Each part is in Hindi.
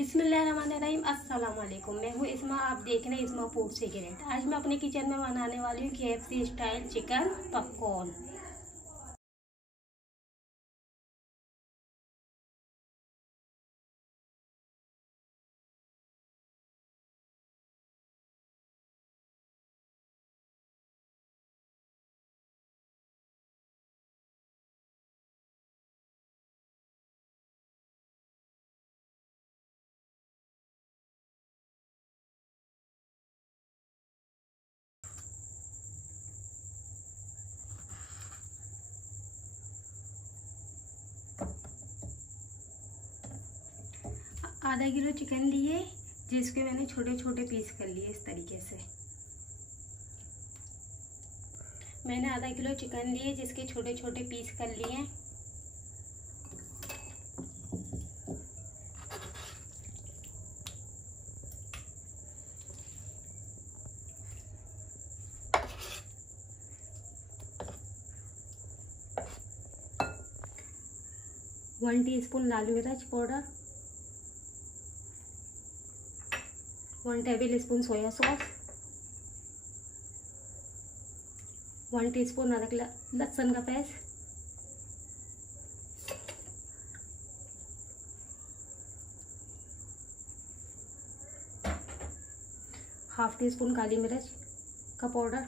बिस्मिल्लाहिर्रहमानिर्रहीम, अस्सलाम वालेकुम। मैं हूँ इस्मा, आप देख रहे हैं इस्मा फूड सीक्रेट। आज मैं अपने किचन में बनाने वाली हूँ KFC स्टाइल चिकन पॉपकॉर्न। आधा किलो चिकन लिए, जिसके मैंने छोटे छोटे पीस कर लिए इस तरीके से। मैंने आधा किलो चिकन लिए जिसके छोटे छोटे पीस कर लिए। वन टीस्पून लाल मिर्च powder, 1 table spoon soya sauce, 1 teaspoon अदरक लहसुन का पेस्ट, 1/2 टीस्पून काली मिर्च का पाउडर,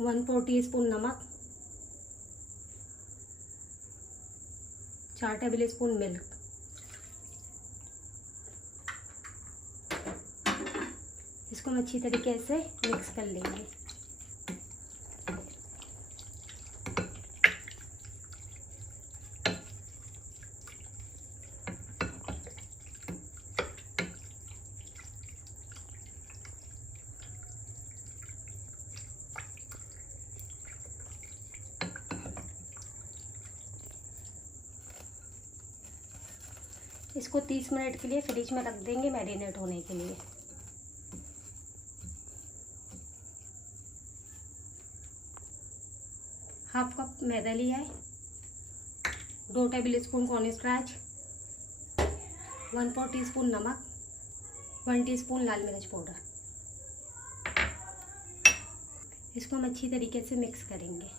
1/4 टीस्पून नमक, 4 टेबल स्पून मिल्क। इसको हम अच्छी तरीके से मिक्स कर लेंगे। इसको 30 मिनट के लिए फ्रिज में रख देंगे मैरिनेट होने के लिए। हाफ कप मैदा लिया है, 2 टेबल स्पून कॉर्नस्टार्च, 1/4 टीस्पून नमक, 1 टीस्पून लाल मिर्च पाउडर। इसको हम अच्छी तरीके से मिक्स करेंगे।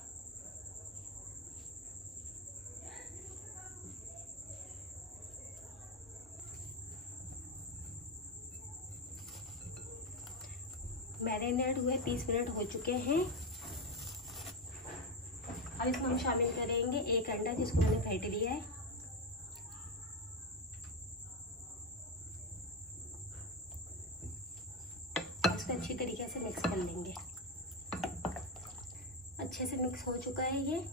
मैरिनेट हुए 30 मिनट हो चुके हैं। अब इसमें हम शामिल करेंगे 1 अंडा जिसको मैंने फेंट लिया है। इसको अच्छी तरीके से मिक्स कर लेंगे। अच्छे से मिक्स हो चुका है ये।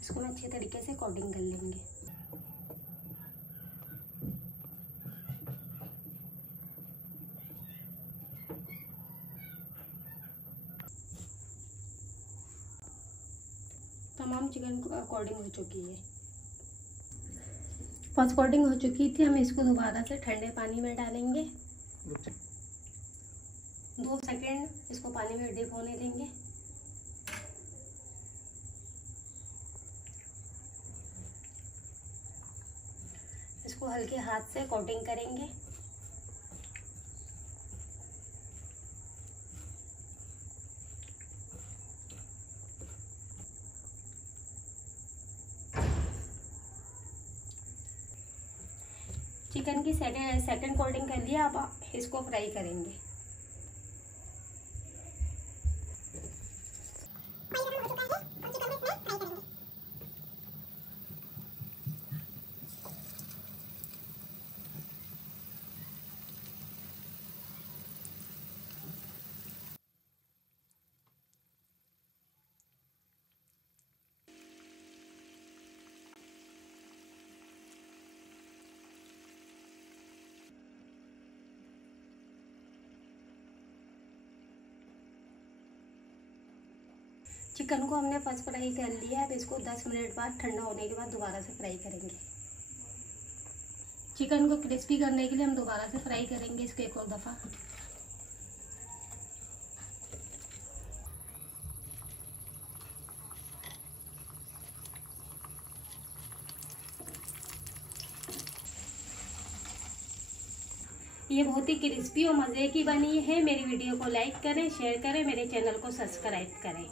इसको हम अच्छे तरीके से कोटिंग कर लेंगे। तमाम चिकन कोटिंग हो चुकी है। फर्स्ट कोटिंग हो चुकी थी, हम इसको दोबारा से ठंडे पानी में डालेंगे। 2 सेकेंड इसको पानी में डिप होने देंगे। इसको हल्के हाथ से कोटिंग करेंगे। चिकन की सेकंड कोटिंग कर लिया, अब इसको फ्राई करेंगे। चिकन को हमने फर्स्ट फ्राई कर लिया है। अब इसको 10 मिनट बाद ठंडा होने के बाद दोबारा से फ्राई करेंगे। चिकन को क्रिस्पी करने के लिए हम दोबारा से फ्राई करेंगे इसको एक और दफ़ा। ये बहुत ही क्रिस्पी और मज़े की बनी है। मेरी वीडियो को लाइक करें, शेयर करें, मेरे चैनल को सब्सक्राइब करें।